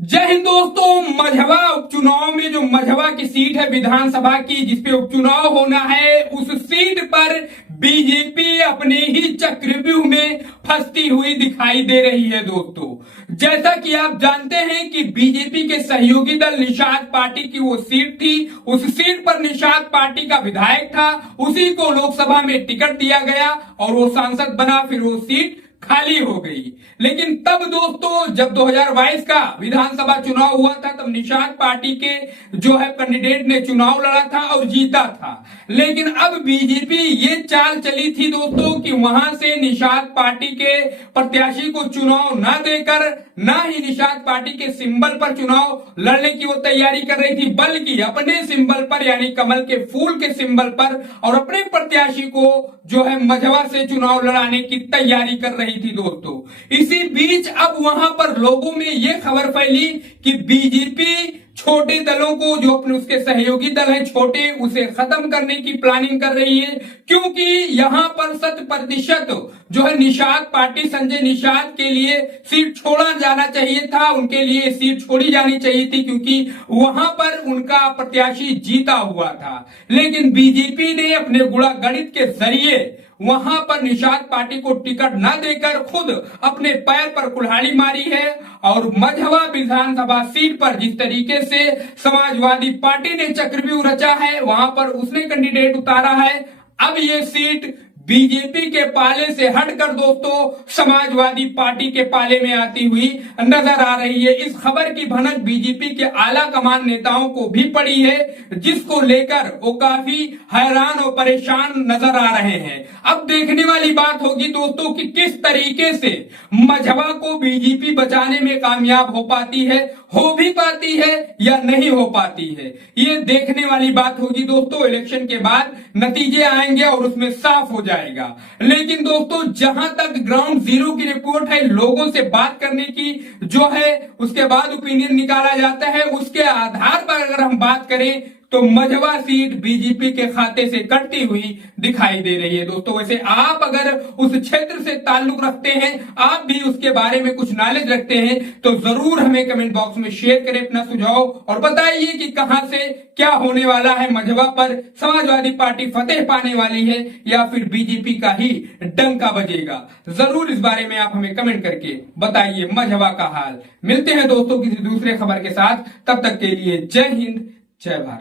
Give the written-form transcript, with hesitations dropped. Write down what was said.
जय हिंद दोस्तों। मझवा उपचुनाव में जो मझवा की सीट है विधानसभा की जिसपे उपचुनाव होना है, उस सीट पर बीजेपी अपने ही चक्रव्यूह में फंसती हुई दिखाई दे रही है। दोस्तों, जैसा कि आप जानते हैं कि बीजेपी के सहयोगी दल निषाद पार्टी की वो सीट थी, उस सीट पर निषाद पार्टी का विधायक था, उसी को लोकसभा में टिकट दिया गया और वो सांसद बना। फिर वो सीट खाली हो गई। लेकिन तब दोस्तों जब 2022 का विधानसभा चुनाव हुआ था, तब निषाद पार्टी के जो है कैंडिडेट ने चुनाव लड़ा था और जीता था। लेकिन अब बीजेपी ये चाल चली थी दोस्तों कि वहां से निषाद पार्टी के प्रत्याशी को चुनाव ना देकर, ना ही निषाद पार्टी के सिंबल पर चुनाव लड़ने की वो तैयारी कर रही थी, बल्कि अपने सिंबल पर यानी कमल के फूल के सिंबल पर और अपने प्रत्याशी को जो है मझवा से चुनाव लड़ाने की तैयारी कर रही थी। दोस्तों, इसी बीच अब वहां पर लोगों में यह खबर फैली कि बीजेपी छोटे दलों को, जो अपने उसके सहयोगी दल हैं छोटे, उसे खत्म करने की प्लानिंग कर रही है, क्योंकि यहां पर 100% जो है निषाद पार्टी, संजय निषाद के लिए सीट छोड़ा जाना चाहिए था, उनके लिए सीट छोड़ी जानी चाहिए थी, क्योंकि वहां पर उनका प्रत्याशी जीता हुआ था। लेकिन बीजेपी ने अपने गुणा गणित के जरिए वहां पर निषाद पार्टी को टिकट न देकर खुद अपने पैर पर कुल्हाड़ी मारी है और मझवा विधानसभा सीट पर जिस तरीके से समाजवादी पार्टी ने चक्रव्यूह रचा है, वहां पर उसने कैंडिडेट उतारा है। अब ये सीट बीजेपी के पाले से हटकर दोस्तों समाजवादी पार्टी के पाले में आती हुई नजर आ रही है। इस खबर की भनक बीजेपी के आला कमान नेताओं को भी पड़ी है, जिसको लेकर वो काफी हैरान और परेशान नजर आ रहे हैं। अब देखने वाली बात होगी दोस्तों कि किस तरीके से मझवा को बीजेपी बचाने में कामयाब हो पाती है, हो भी पाती है या नहीं हो पाती है, ये देखने वाली बात होगी दोस्तों। इलेक्शन के बाद नतीजे आएंगे और उसमें साफ हो जाएगा। लेकिन दोस्तों, जहां तक ग्राउंड जीरो की रिपोर्ट है, लोगों से बात करने की जो है, उसके बाद ओपिनियन निकाला जाता है, उसके आधार पर अगर हम बात करें तो मझवा सीट बीजेपी के खाते से कटती हुई दिखाई दे रही है। दोस्तों, वैसे आप अगर उस क्षेत्र से ताल्लुक रखते हैं, आप भी उसके बारे में कुछ नॉलेज रखते हैं, तो जरूर हमें कमेंट बॉक्स में शेयर करें अपना सुझाव और बताइए कि कहां से क्या होने वाला है। मझवा पर समाजवादी पार्टी फतेह पाने वाली है या फिर बीजेपी का ही डंका बजेगा। जरूर इस बारे में आप हमें कमेंट करके बताइए मझवा का हाल। मिलते हैं दोस्तों किसी दूसरे खबर के साथ, तब तक के लिए जय हिंद, जय भारत।